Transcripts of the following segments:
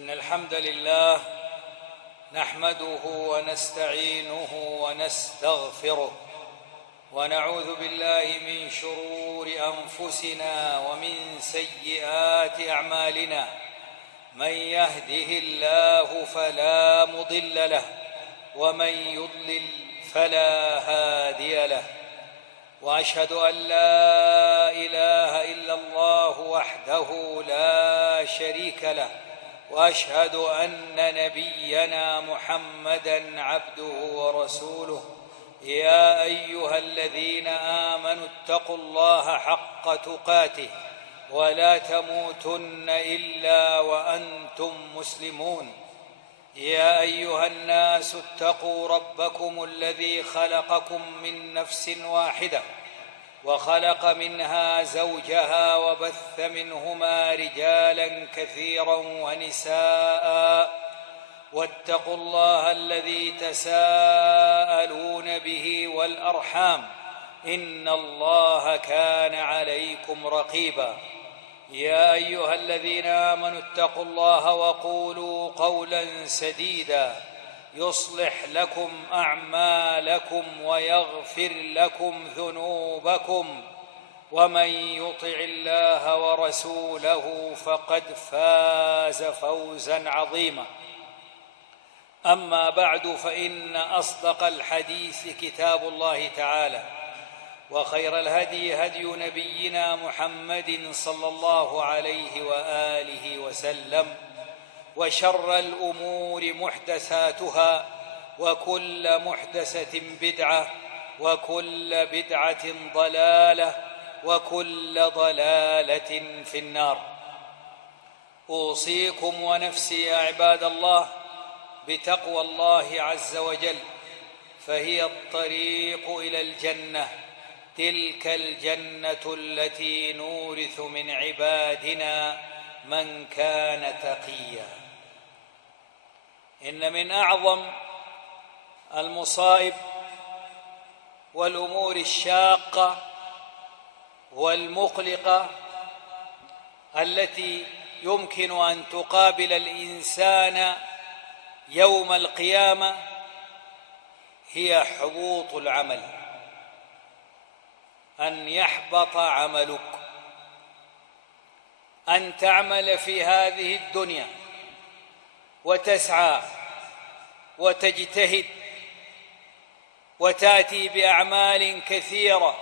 إن الحمد لله نحمده ونستعينه ونستغفره ونعوذ بالله من شرور أنفسنا ومن سيئات أعمالنا. من يهده الله فلا مضل له ومن يضلل فلا هادي له، وأشهد أن لا إله إلا الله وحده لا شريك له، وأشهد أن نبينا محمدًا عبده ورسوله. يا أيها الذين آمنوا اتقوا الله حق تقاته ولا تموتن إلا وأنتم مسلمون. يا أيها الناس اتقوا ربكم الذي خلقكم من نفس واحدة وخلق منها زوجها وبث منهما رجالا كثيرا ونساء، واتقوا الله الذي تساءلون به والأرحام إن الله كان عليكم رقيبا. يا أيها الذين آمنوا اتقوا الله وقولوا قولا سديدا يصلح لكم أعمالكم ويغفر لكم ذنوبكم، ومن يطع الله ورسوله فقد فاز فوزا عظيما. أما بعد، فإن أصدق الحديث كتاب الله تعالى، وخير الهدي هدي نبينا محمد صلى الله عليه وآله وسلم، وشر الأمور محدثاتها، وكل محدثة بدعة، وكل بدعة ضلالة، وكل ضلالة في النار. أوصيكم ونفسي يا عباد الله بتقوى الله عز وجل، فهي الطريق إلى الجنة، تلك الجنة التي نورث من عبادنا من كان تقيا. إن من أعظم المصائب والأمور الشاقة والمقلقة التي يمكن أن تقابل الإنسان يوم القيامة هي حبوط العمل، أن يحبط عملك، أن تعمل في هذه الدنيا وتسعى وتجتهد وتأتي بأعمال كثيرة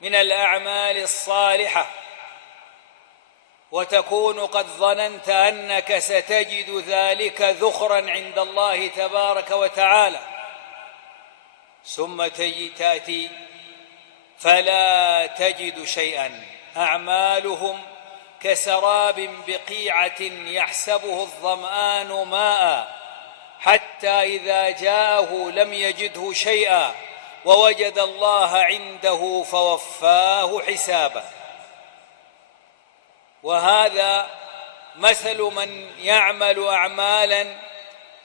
من الأعمال الصالحة، وتكون قد ظننت أنك ستجد ذلك ذخرا عند الله تبارك وتعالى، ثم تأتي فلا تجد شيئا. أعمالهم كسراب بقيعة يحسبه الظمآن ماء، حتى إذا جاءه لم يجده شيئا ووجد الله عنده فوفاه حسابه. وهذا مثل من يعمل أعمالا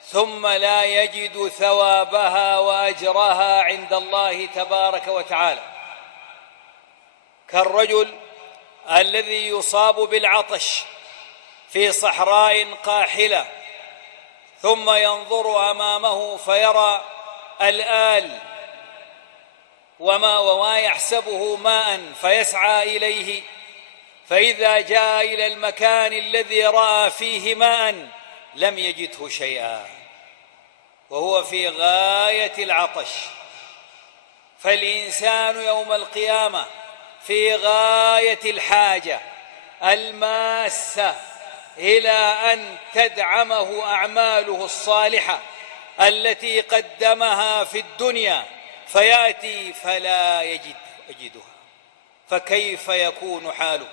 ثم لا يجد ثوابها وأجرها عند الله تبارك وتعالى، كالرجل الذي يصاب بالعطش في صحراء قاحلة، ثم ينظر أمامه فيرى الآل وما يحسبه ماء فيسعى إليه، فإذا جاء إلى المكان الذي رأى فيه ماء لم يجده شيئا وهو في غاية العطش. فالإنسان يوم القيامة في غاية الحاجة الماسة إلى أن تدعمه أعماله الصالحة التي قدمها في الدنيا، فيأتي فلا يجدها، فكيف يكون حاله؟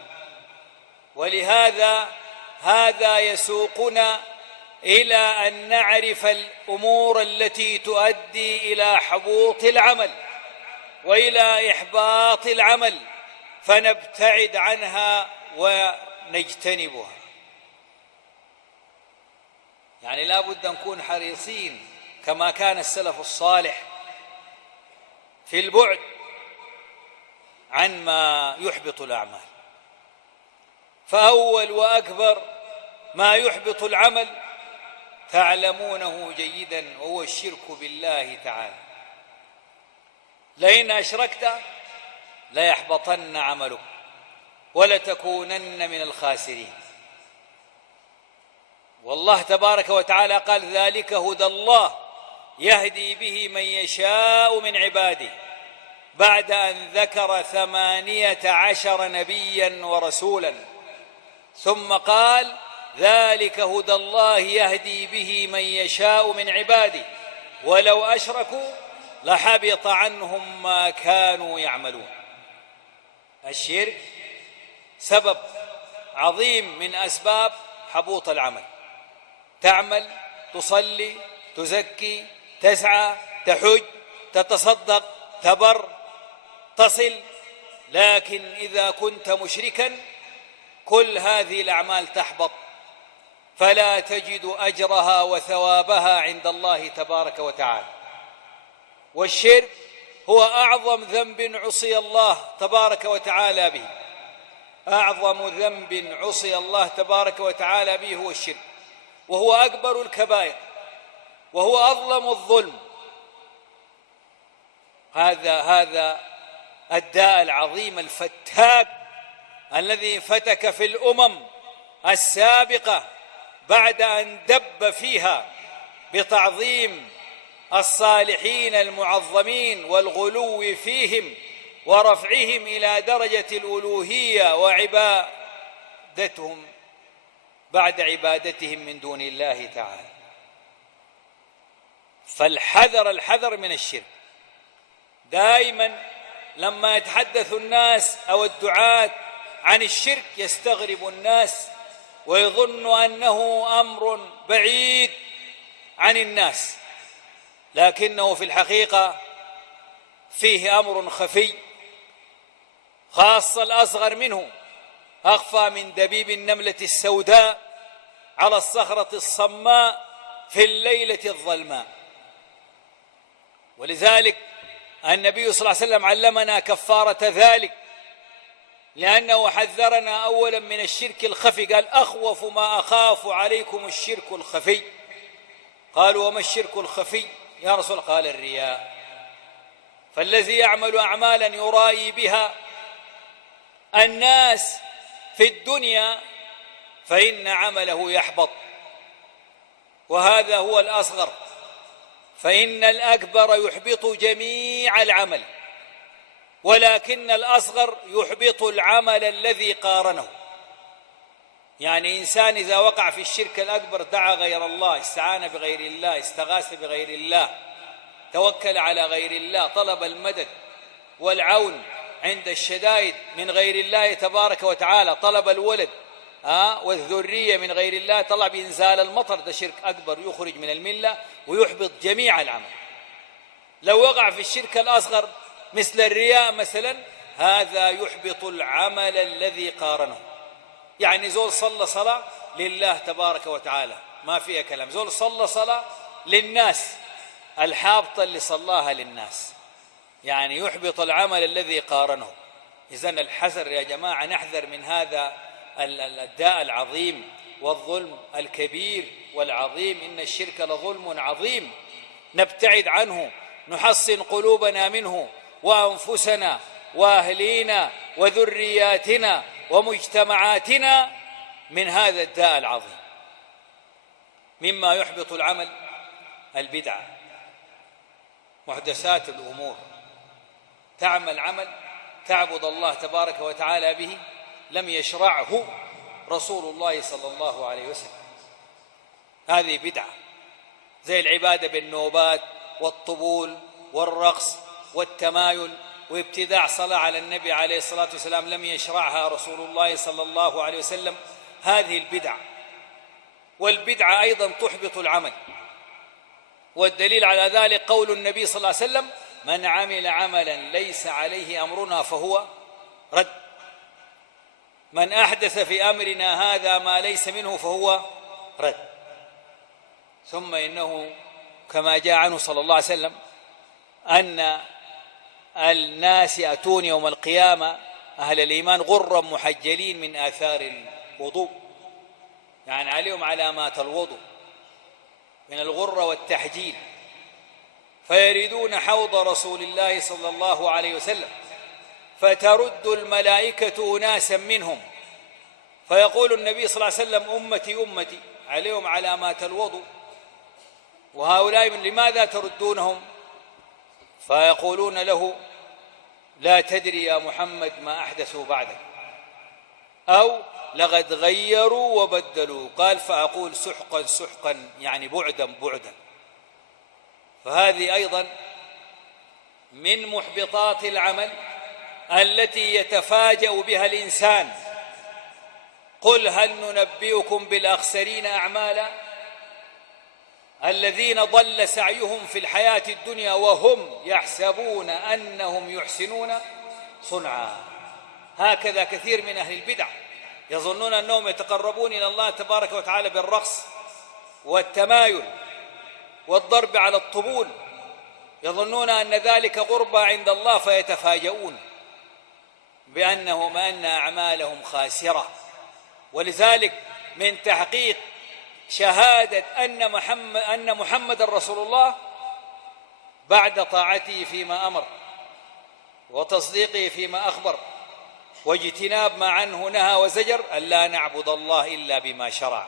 ولهذا هذا يسوقنا إلى أن نعرف الأمور التي تؤدي إلى حبوط العمل وإلى إحباط العمل، فنبتعد عنها ونجتنبها. يعني لا بد نكون حريصين كما كان السلف الصالح في البعد عن ما يحبط الأعمال. فأول وأكبر ما يحبط العمل تعلمونه جيدا، وهو الشرك بالله تعالى. لئن أشركت ليحبطن عملك ولتكونن من الخاسرين. والله تبارك وتعالى قال: ذلك هدى الله يهدي به من يشاء من عباده، بعد أن ذكر 18 نبيا ورسولا، ثم قال: ذلك هدى الله يهدي به من يشاء من عباده ولو أشركوا لحبط عنهم ما كانوا يعملون. الشرك سبب عظيم من أسباب حبوط العمل. تعمل، تصلي، تزكي، تسعى، تحج، تتصدق، تبر، تصل، لكن إذا كنت مشركا كل هذه الأعمال تحبط، فلا تجد أجرها وثوابها عند الله تبارك وتعالى. والشرك هو أعظم ذنب عصي الله تبارك وتعالى به. أعظم ذنب عصي الله تبارك وتعالى به هو الشرك، وهو أكبر الكبائر، وهو أظلم الظلم. هذا الداء العظيم الفتاك الذي فتك في الأمم السابقة بعد أن دب فيها بتعظيم الصالحين المعظمين والغلو فيهم ورفعهم إلى درجة الألوهية وعبادتهم بعد عبادتهم من دون الله تعالى. الحذر من الشرك. دائما لما يتحدث الناس أو الدعاة عن الشرك يستغرب الناس ويظن أنه أمر بعيد عن الناس، لكنه في الحقيقة فيه أمر خفي، خاصة الأصغر منه أخفى من دبيب النملة السوداء على الصخرة الصماء في الليلة الظلماء. ولذلك النبي صلى الله عليه وسلم علمنا كفارة ذلك، لأنه حذرنا أولا من الشرك الخفي. قال: أخوف ما أخاف عليكم الشرك الخفي. قالوا: وما الشرك الخفي يا رسول الله؟ قال: الرياء. فالذي يعمل أعمالا يرائي بها الناس في الدنيا فإن عمله يحبط، وهذا هو الأصغر، فإن الأكبر يحبط جميع العمل، ولكن الأصغر يحبط العمل الذي قارنه. يعني إنسان إذا وقع في الشرك الأكبر دعا غير الله، استعان بغير الله، استغاث بغير الله، توكل على غير الله، طلب المدد والعون عند الشدائد من غير الله تبارك وتعالى، طلب الولد والذرية من غير الله، طلب إنزال المطر، ده شرك أكبر يخرج من الملة ويحبط جميع العمل. لو وقع في الشرك الأصغر مثل الرياء مثلا، هذا يحبط العمل الذي قارنه. يعني زول صلى صلاة لله تبارك وتعالى ما فيها كلام، زول صلى صلاة للناس، الحابطة اللي صلاها للناس، يعني يحبط العمل الذي قارنه. إذن الحذر يا جماعة، نحذر من هذا الداء العظيم والظلم الكبير والعظيم. إن الشرك لظلم عظيم، نبتعد عنه، نحصن قلوبنا منه وأنفسنا وأهلينا وذرياتنا ومجتمعاتنا من هذا الداء العظيم. مما يحبط العمل البدعة، محدثات الأمور. تعمل عمل تعبد الله تبارك وتعالى به لم يشرعه رسول الله صلى الله عليه وسلم، هذه بدعة، زي العبادة بالنوبات والطبول والرقص والتمايل وابتداع صلاة على النبي عليه الصلاة والسلام لم يشرعها رسول الله صلى الله عليه وسلم، هذه البدعة. والبدعة أيضا تحبط العمل، والدليل على ذلك قول النبي صلى الله عليه وسلم: من عمل عملا ليس عليه أمرنا فهو رد، من أحدث في أمرنا هذا ما ليس منه فهو رد. ثم إنه كما جاء عنه صلى الله عليه وسلم أن الناس يأتون يوم القيامة أهل الإيمان غرا محجلين من آثار الوضوء، يعني عليهم علامات الوضوء من الغرة والتحجيل، فيريدون حوض رسول الله صلى الله عليه وسلم، فترد الملائكة أناسا منهم، فيقول النبي صلى الله عليه وسلم: أمتي أمتي، عليهم علامات الوضوء، وهؤلاء من لماذا تردونهم؟ فيقولون له: لا تدري يا محمد ما أحدثوا بعدك، أو لقد غيروا وبدلوا. قال: فأقول سحقا سحقا، يعني بعدا بعدا. فهذه أيضا من محبطات العمل التي يتفاجأ بها الإنسان. قل هل ننبئكم بالأخسرين أعمالا الذين ضل سعيهم في الحياة الدنيا وهم يحسبون أنهم يحسنون صنعا. هكذا كثير من أهل البدع يظنون أنهم يتقربون إلى الله تبارك وتعالى بالرقص والتمايل والضرب على الطبول، يظنون أن ذلك قربى عند الله، فيتفاجؤون بأن أعمالهم خاسرة. ولذلك من تحقيق شهادة أن محمد رسول الله بعد طاعته فيما أمر وتصديقه فيما أخبر واجتناب ما عنه نهى وزجر، أن لا نعبد الله إلا بما شرع.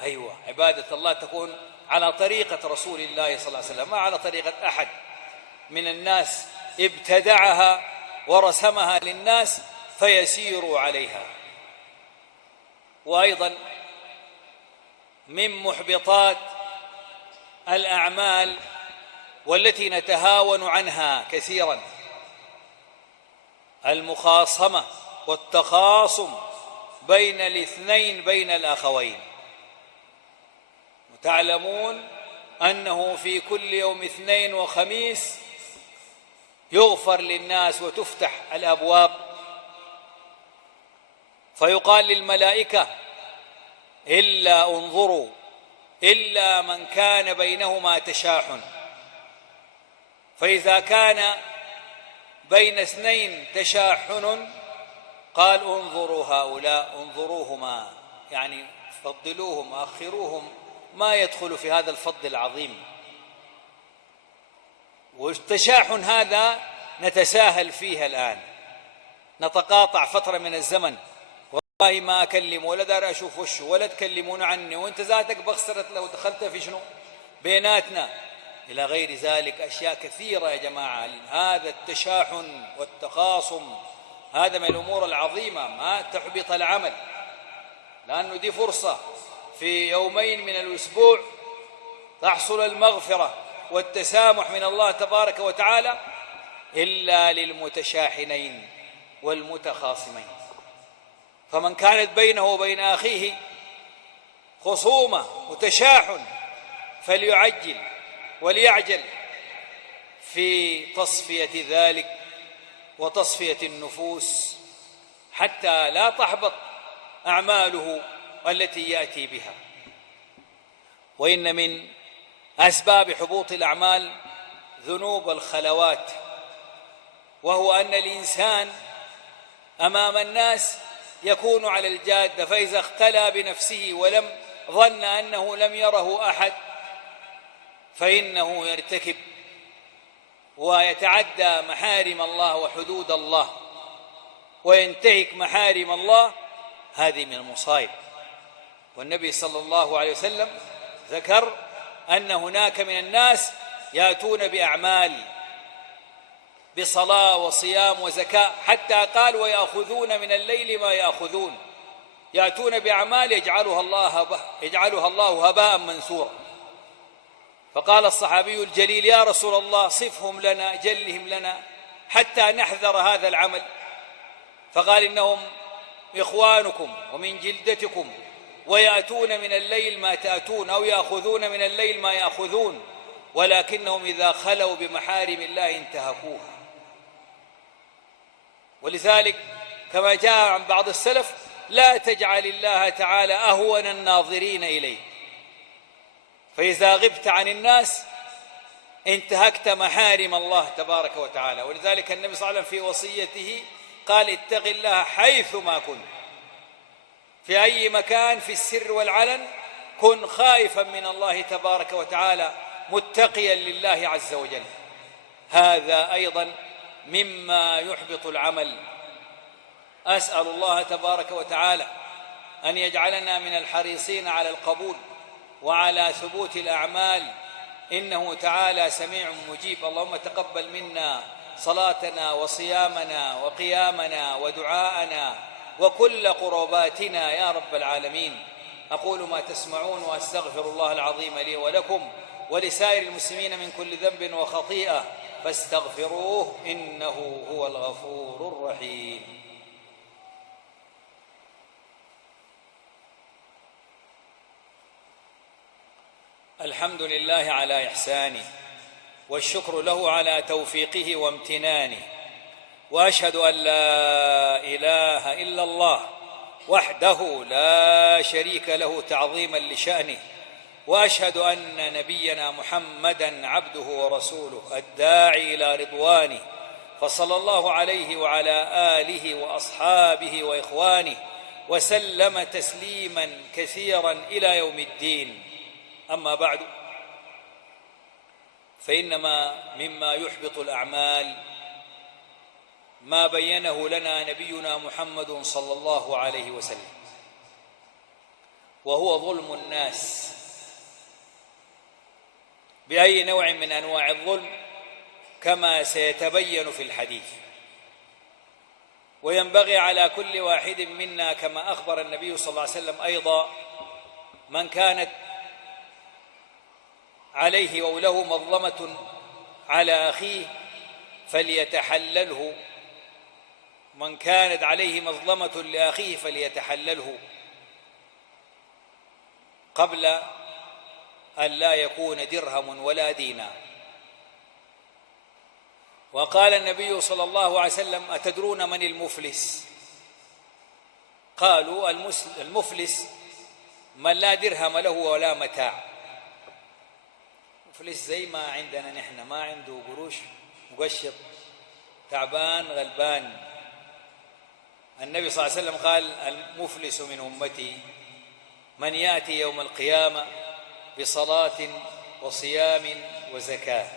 أيوة، عبادة الله تكون على طريقة رسول الله صلى الله عليه وسلم، ما على طريقة أحد من الناس ابتدعها ورسمها للناس فيسيروا عليها. وأيضا من محبطات الأعمال والتي نتهاون عنها كثيرا المخاصمة والتخاصم بين الاثنين، بين الأخوين. وتعلمون أنه في كل يوم اثنين وخميس يغفر للناس وتفتح الأبواب، فيقال للملائكة: إلا انظروا إلا من كان بينهما تشاحن. فإذا كان بين اثنين تشاحن قال: انظروا هؤلاء، انظروهما، يعني فضلوهم أخروهم، ما يدخل في هذا الفضل العظيم. والتشاحن هذا نتساهل فيه الآن، نتقاطع فترة من الزمن، والله ما أكلم ولا دار أشوف وشه ولا تكلمون عني، وانت ذاتك بخسرت لو دخلت في شنو بيناتنا، إلى غير ذلك. أشياء كثيرة يا جماعة. هذا التشاحن والتخاصم هذا من الأمور العظيمة، ما تحبط العمل، لأنه دي فرصة في يومين من الأسبوع تحصل المغفرة والتسامح من الله تبارك وتعالى إلا للمتشاحنين والمتخاصمين. فمن كانت بينه وبين أخيه خصومة وتشاحن فليعجل وليعجل في تصفية ذلك وتصفية النفوس حتى لا تحبط أعماله التي يأتي بها. وإن من أسباب حبوط الأعمال ذنوب الخلوات، وهو أن الإنسان أمام الناس يكون على الجادة، فإذا اختلى بنفسه ولم ظن أنه لم يره أحد فإنه يرتكب ويتعدى محارم الله وحدود الله وينتهك محارم الله. هذه من المصائب. والنبي صلى الله عليه وسلم ذكر أن هناك من الناس يأتون بأعمال بصلاة وصيام وزكاة، حتى قال: ويأخذون من الليل ما يأخذون، يأتون بأعمال يجعلها الله هباء منثورا. فقال الصحابي الجليل: يا رسول الله صفهم لنا، جلهم لنا حتى نحذر هذا العمل. فقال: إنهم إخوانكم ومن جلدتكم، ويأتون من الليل ما تأتون، أو يأخذون من الليل ما يأخذون، ولكنهم إذا خلوا بمحارم الله انتهكوها. ولذلك كما جاء عن بعض السلف: لا تجعل الله تعالى أهون الناظرين إليك، فإذا غبت عن الناس انتهكت محارم الله تبارك وتعالى. ولذلك النبي صلى الله عليه وسلم في وصيته قال: اتق الله حيث ما كنت، في أي مكان في السر والعلن كن خائفا من الله تبارك وتعالى متقيا لله عز وجل. هذا أيضا مما يحبط العمل. أسأل الله تبارك وتعالى أن يجعلنا من الحريصين على القبول وعلى ثبوت الأعمال، إنه تعالى سميع مجيب. اللهم تقبل منا صلاتنا وصيامنا وقيامنا ودعاءنا وكل قرباتنا يا رب العالمين. أقول ما تسمعون وأستغفر الله العظيم لي ولكم ولسائر المسلمين من كل ذنب وخطيئة فاستغفروه إنه هو الغفور الرحيم. الحمد لله على إحسانه والشكر له على توفيقه وامتنانه، وأشهد أن لا إله إلا الله وحده لا شريك له تعظيما لشأنه، وأشهد أن نبينا محمدًا عبده ورسوله الداعي إلى رضوانه، فصلى الله عليه وعلى آله وأصحابه وإخوانه وسلم تسليماً كثيراً إلى يوم الدين. أما بعد، فإنما مما يحبط الأعمال ما بينه لنا نبينا محمد صلى الله عليه وسلم، وهو ظلم الناس بأي نوع من أنواع الظلم كما سيتبين في الحديث. وينبغي على كل واحد منا كما أخبر النبي صلى الله عليه وسلم أيضا: من كانت عليه أو له مظلمة على أخيه فليتحلله، من كانت عليه مظلمة لأخيه فليتحلله قبل أن لا يكون درهم ولا دينار. وقال النبي صلى الله عليه وسلم: أتدرون من المفلس؟ قالوا: المفلس من لا درهم له ولا متاع. مفلس زي ما عندنا نحن، ما عنده قروش، مقشط، تعبان، غلبان. النبي صلى الله عليه وسلم قال: المفلس من أمتي من يأتي يوم القيامة بصلاة وصيام وزكاة،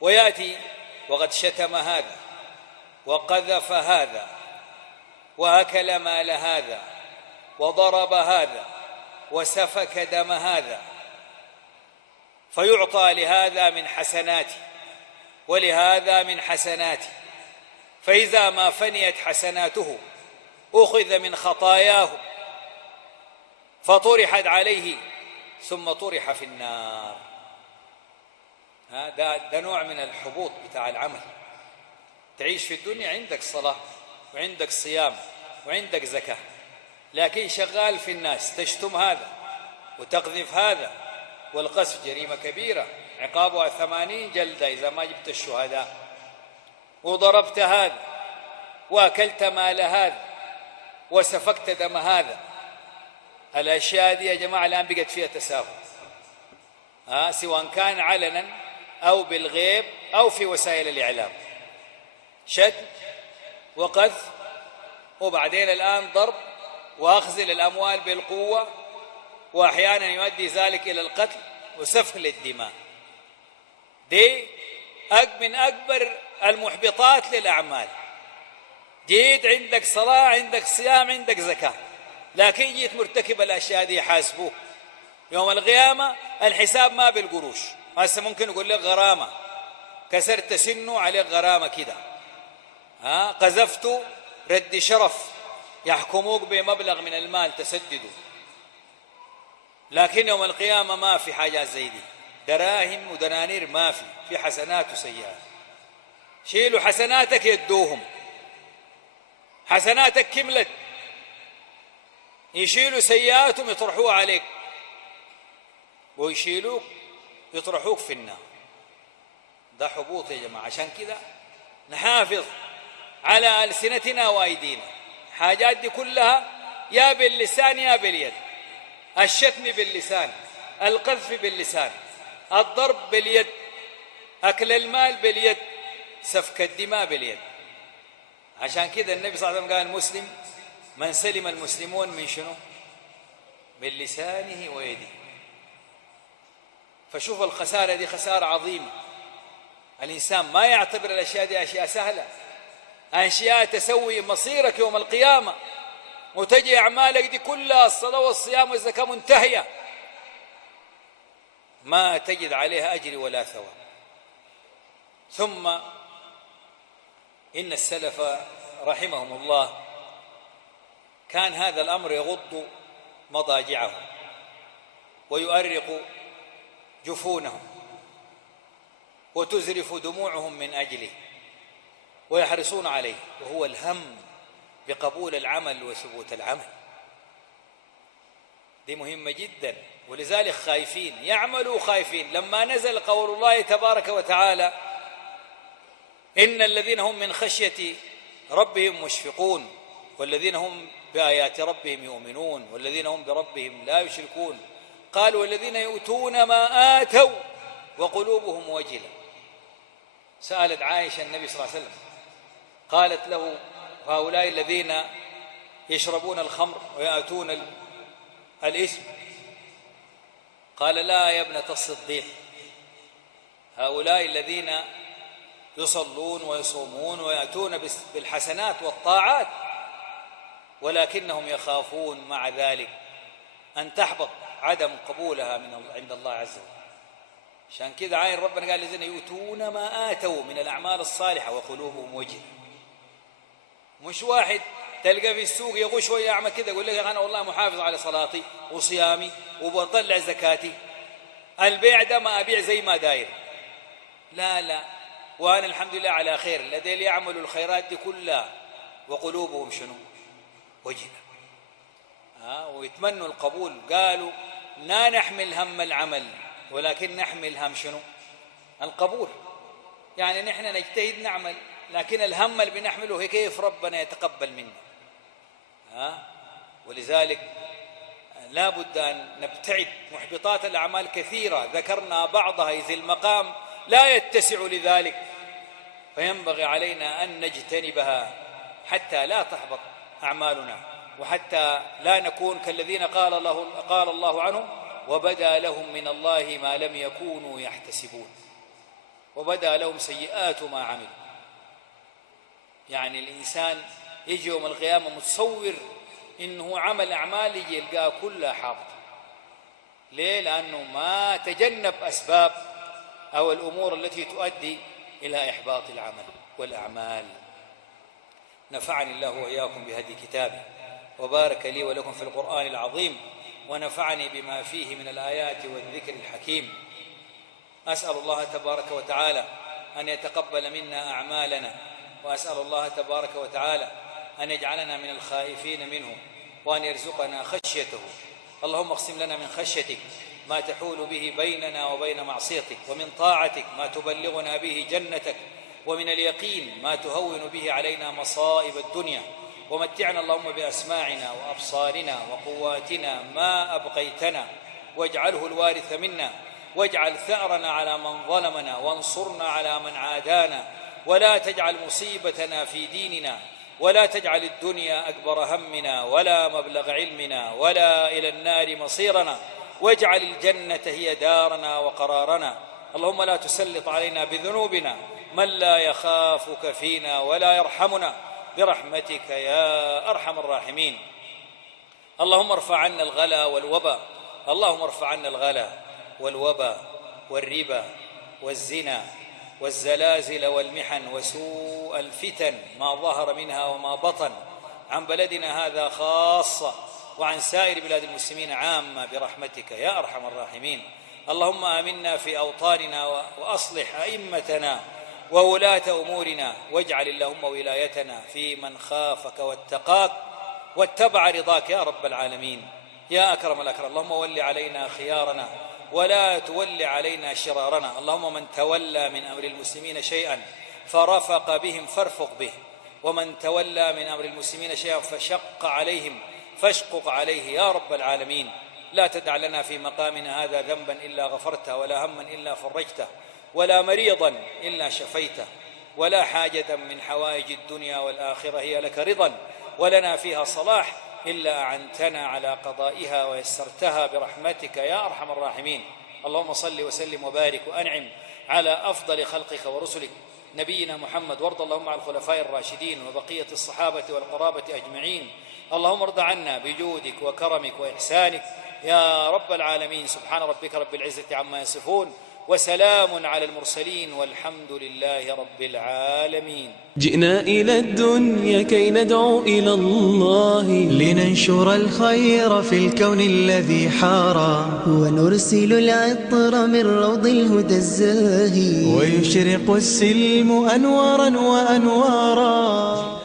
ويأتي وقد شتم هذا وقذف هذا وأكل مال هذا وضرب هذا وسفك دم هذا، فيعطى لهذا من حسناته ولهذا من حسناته، فإذا ما فنيت حسناته أخذ من خطاياه فطرحت عليه ثم طرح في النار. ده نوع من الحبوط بتاع العمل. تعيش في الدنيا عندك صلاة وعندك صيام وعندك زكاة، لكن شغال في الناس، تشتم هذا وتقذف هذا، والقذف جريمة كبيرة عقابها 80 جلدة إذا ما جبت الشهداء، وضربت هذا وأكلت مال هذا وسفكت دم هذا. الأشياء دي يا جماعة الآن بقت فيها تساهل، سواء كان علنا أو بالغيب أو في وسائل الإعلام، شتم وقذف، وبعدين الآن ضرب وأخذ الأموال بالقوة، وأحيانا يؤدي ذلك إلى القتل وسفك للدماء. دي من أكبر المحبطات للأعمال. جيت عندك صلاة، عندك صيام، عندك زكاة، لكن جيت مرتكب الأشياء دي حاسبوك يوم القيامة. الحساب ما بالقروش، هسه ممكن يقول لك غرامة، كسرت سنه عليك غرامة كده، قذفت رد شرف، يحكموك بمبلغ من المال تسدده. لكن يوم القيامة ما في حاجات زي دي، دراهم ودنانير ما في حسنات وسيئات. شيلوا حسناتك يدوهم، حسناتك كملت، يشيلوا سيئاتهم يطرحوها عليك، ويشيلوك يطرحوك في النار. ده حبوط يا جماعة. عشان كده نحافظ على ألسنتنا وأيدينا. حاجات دي كلها يا باللسان يا باليد. الشتم باللسان، القذف باللسان، الضرب باليد، أكل المال باليد، سفك الدماء باليد. عشان كده النبي صلى الله عليه وسلم قال: المسلم من سلم المسلمون من شنو؟ من لسانه ويده. فشوف الخسارة دي خسارة عظيمة. الإنسان ما يعتبر الأشياء دي أشياء سهلة، أشياء تسوي مصيرك يوم القيامة، وتجي أعمالك دي كلها الصلاة والصيام والزكاة منتهية ما تجد عليها أجر ولا ثواب. ثم إن السلف رحمهم الله كان هذا الأمر يغض مضاجعهم ويؤرق جفونهم وتزرف دموعهم من أجله، ويحرصون عليه، وهو الهم بقبول العمل وثبوت العمل. دي مهمة جدا، ولذلك خايفين، يعملوا خايفين. لما نزل قول الله تبارك وتعالى إن الذين هم من خشية ربهم مشفقون والذين هم بآيات ربهم يؤمنون والذين هم بربهم لا يشركون، قال والذين يؤتون ما آتوا وقلوبهم وجلة. سألت عائشة النبي صلى الله عليه وسلم قالت له هؤلاء الذين يشربون الخمر ويأتون الإثم، قال لا يا ابنة الصديق، هؤلاء الذين يصلون ويصومون ويأتون بالحسنات والطاعات ولكنهم يخافون مع ذلك أن تحبط عدم قبولها من عند الله عز وجل. عشان كذا عين ربنا قال الذين يؤتون ما آتوا من الأعمال الصالحة وقلوبهم وجلة. مش واحد تلقى في السوق يغش ويعمل كذا يقول لك أنا والله محافظ على صلاتي وصيامي وبطلع زكاتي، البيع ده ما أبيع زي ما داير، لا، وأنا الحمد لله على خير. الذين يعملوا الخيرات دي كلها وقلوبهم شنو؟ وجلة، ويتمنوا القبول. قالوا لا نحمل هم العمل ولكن نحمل هم شنو؟ القبول. يعني نحن نجتهد نعمل، لكن الهم اللي بنحمله هي كيف ربنا يتقبل منا. ولذلك لا بد أن نبتعد. محبطات الأعمال كثيرة ذكرنا بعضها، إذ المقام لا يتسع لذلك، فينبغي علينا أن نجتنبها حتى لا تحبط أعمالنا، وحتى لا نكون كالذين قال الله عنهم وبدا لهم من الله ما لم يكونوا يحتسبون، وبدا لهم سيئات ما عملوا. يعني الإنسان يجي يوم القيامة متصور إنه عمل أعمال يجي يلقاه كلها حابط. ليه؟ لأنه ما تجنب أسباب أو الأمور التي تؤدي إلى إحباط العمل والأعمال. نفعني الله وإياكم بهدي كتابه، وبارك لي ولكم في القرآن العظيم، ونفعني بما فيه من الآيات والذكر الحكيم. أسأل الله تبارك وتعالى أن يتقبل منا أعمالنا، وأسأل الله تبارك وتعالى أن يجعلنا من الخائفين منه، وأن يرزقنا خشيته. اللهم اقسم لنا من خشيتك ما تحول به بيننا وبين معصيتك، ومن طاعتك ما تبلغنا به جنتك، ومن اليقين ما تهون به علينا مصائب الدنيا. ومتعنا اللهم بأسماعنا وأبصارنا وقواتنا ما أبقيتنا، واجعله الوارث منا، واجعل ثأرنا على من ظلمنا، وانصرنا على من عادانا، ولا تجعل مصيبتنا في ديننا، ولا تجعل الدنيا أكبر همنا ولا مبلغ علمنا ولا إلى النار مصيرنا، واجعل الجنة هي دارنا وقرارنا. اللهم لا تسلط علينا بذنوبنا من لا يخافك فينا ولا يرحمنا برحمتك يا أرحم الراحمين. اللهم ارفع عنا الغلا والوبا، اللهم ارفع عنا الغلا والوبا والربا والزنا والزلازل والمحن وسوء الفتن ما ظهر منها وما بطن، عن بلدنا هذا خاصة وعن سائر بلاد المسلمين عامة برحمتك يا أرحم الراحمين. اللهم آمنا في أوطاننا وأصلح أئمتنا وولاة أمورنا، واجعل اللهم ولايتنا في من خافك واتقاك واتبع رضاك يا رب العالمين يا أكرم الأكرم. اللهم ول علينا خيارنا ولا تول علينا شرارنا. اللهم من تولى من أمر المسلمين شيئا فرفق بهم فارفق به، ومن تولى من أمر المسلمين شيئا فشق عليهم فاشقق عليه يا رب العالمين. لا تدع لنا في مقامنا هذا ذنبا إلا غفرته، ولا هما إلا فرجته، ولا مريضا إلا شفيته، ولا حاجة من حوائج الدنيا والآخرة هي لك رضا ولنا فيها صلاح إلا أعنتنا على قضائها ويسرتها برحمتك يا أرحم الراحمين. اللهم صل وسلم وبارك وأنعم على أفضل خلقك ورسلك نبينا محمد، وارض اللهم عن الخلفاء الراشدين وبقية الصحابة والقرابة أجمعين. اللهم ارض عنا بجودك وكرمك وإحسانك يا رب العالمين. سبحان ربك رب العزة عما يصفون، وسلام على المرسلين، والحمد لله رب العالمين. جئنا إلى الدنيا كي ندعو إلى الله، لننشر الخير في الكون الذي حارى، ونرسل العطر من روض الهدى الزاهي، ويشرق السلم أنوارا وأنوارا.